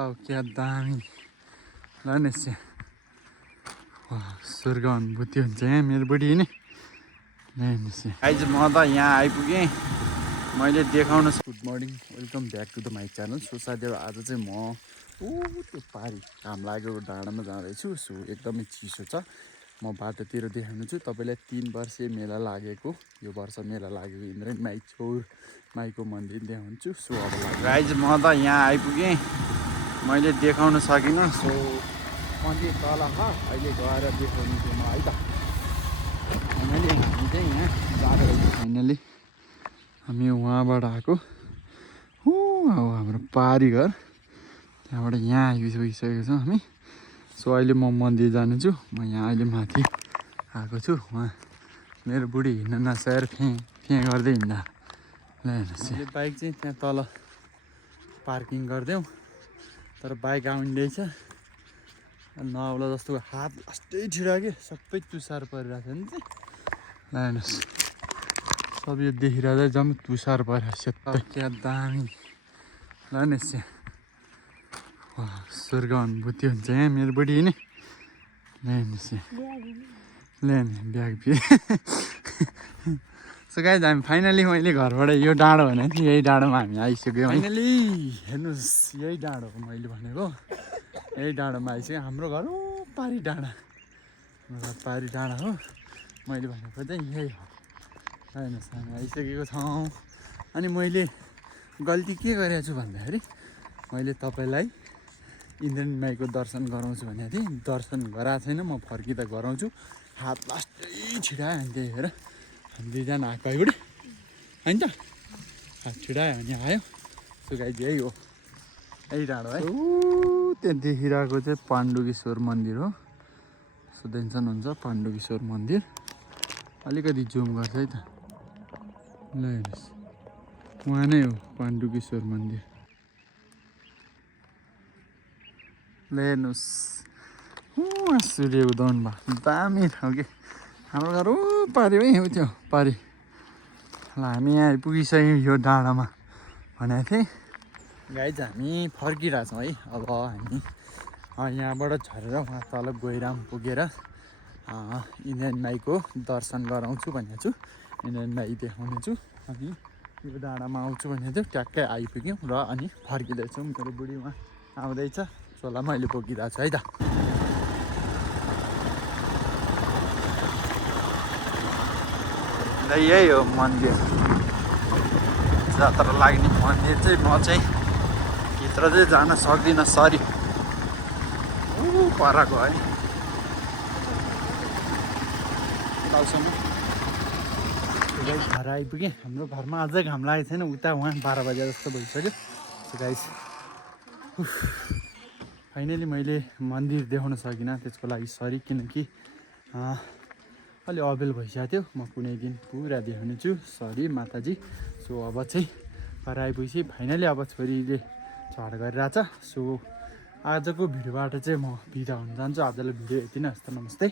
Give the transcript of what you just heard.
क्या दामी ल निश्चय स्वर्ग अनुभूति हुन्छ यहाँ मेरो बुढी नि निश्चय आज म त यहाँ आइपुगेँ मैले देखाउन good morning welcome back to the my channel so साथीहरू आज चाहिँ म त्यो पारी घाम लागेको डाँडामा जाँदैछु सो एकदमै चिसो छ म बाटोतिर देखाउनु छु तपाईँलाई 3 वर्ष मेला लागेको यो वर्ष मेला लागेको इन्द्रेण माई चौर माईको मन्दिर देखाउँछु सो अब गाइज म त यहाँ आइपुगेँ मैले देखाउन सकिनँ सो मन्दिर तल छ अहिले गएर देखाउनु थियो म है त फाइनली हामी चाहिँ यहाँ जाँदैछ फाइनली हामी वहाँबाट आएको हो अब हाम्रो पारी घर त्यहाँबाट यहाँ आइसकेको छौँ हामी सो अहिले म मन्दिर जानु छु म यहाँ अहिले माथि आएको छु वहाँ मेरो बुढी हिँड्न नसकेर फे गर्दै हिँड्दा ल हेर्नुहोस् बाइक चाहिँ त्यहाँ तल पार्किङ गरिदेऊ तर बाइक आउँदैछ नआउला जस्तो हात लास्टै छिरा के सबै तुसार परिरहेको छ नि चाहिँ ल हेर्नुहोस् सब यो देखिरहेको जम्मै तुसार परिरहेको छ क्या दामी ल निश्चय स्वर्ग अनुभूति हुन्छ यहाँ मेरो बुढी नि ल हेर्नुहोस् ले ब्याग पिए सो गाइज हामी फाइनली मैले घरबाट यो डाँडो भनेको थिएँ यही डाँडोमा हामी आइसक्यौँ फाइनली हेर्नुहोस् यही डाँडो हो मैले भनेको यही डाँडोमा आइसक्यो हाम्रो घर हो पारी डाँडा पारी डाँडा हो मैले भनेको चाहिँ यही हो हेर्नुहोस् हामी आइसकेको छौँ अनि मैले गल्ती के गरेको छु भन्दाखेरि मैले तपाईँलाई इन्द्रेण माईको दर्शन गराउँछु भनेको थिएँ दर्शन गराएको छैन म फर्किँदा गराउँछु हात लास्टै छिडायो अनि त्यही भएर हामी दुईजना आएको आइपुग्यो होइन त हात छिडायो भने आयो सो गाइज यही हो यही डाँडो है त्यहाँ देखिरहेको चाहिँ पाण्डुकेश्वर मन्दिर हो सो टेन्सन हुन्छ पाण्डुकेश्वर मन्दिर अलिकति जुम गर्छ है त ल हेर्नुहोस् उहाँ नै हो पाण्डुकेश्वर मन्दिर ल हेर्नुहोस् सूर्य उदय भयो दामी ठाउँ कि हाम्रो घर पारि है त्यो पारि ल हामी यहाँ आइपुगिसक्यौँ यो डाँडामा भनेको थिएँ गाइज हामी फर्किरहेछौँ है अब हामी यहाँबाट झरेर उहाँ तल गहिराम पुगेर इन्द्रेण माईको दर्शन गराउँछु भनेको छु इन्द्रेण माई देखाउने छु अनि यो डाँडामा आउँछु भनेको थियो ट्याक्कै आइपुग्यौँ र अनि फर्किँदैछौँ मेरो बुढी उहाँ आउँदैछ सोला मैले बोकिरहेको छु है त यही हो मन्दिर जात्रा लाग्ने मन्दिर चाहिँ म चाहिँ भित्र चाहिँ जान सक्दिनँ सरी पराको है घर आइपुगेँ हाम्रो घरमा अझै घाम लागेको छैन उता उहाँ 12 बजे जस्तो भइसक्यो गाइस फाइनली मैले मन्दिर देखाउन सकिनँ त्यसको लागि सरी किनकि अलि अबेल भइसकेको थियो म कुनै दिन पुरा देखाउने छु सरी माताजी सो अब चाहिँ घर आइपुगेपछि फाइनली अब छोरीले झड गरिरहेछ सो आजको भिडियोबाट चाहिँ म बिदा हुन जान्छु आजलाई भिडियो यति नै हस् त नमस्ते।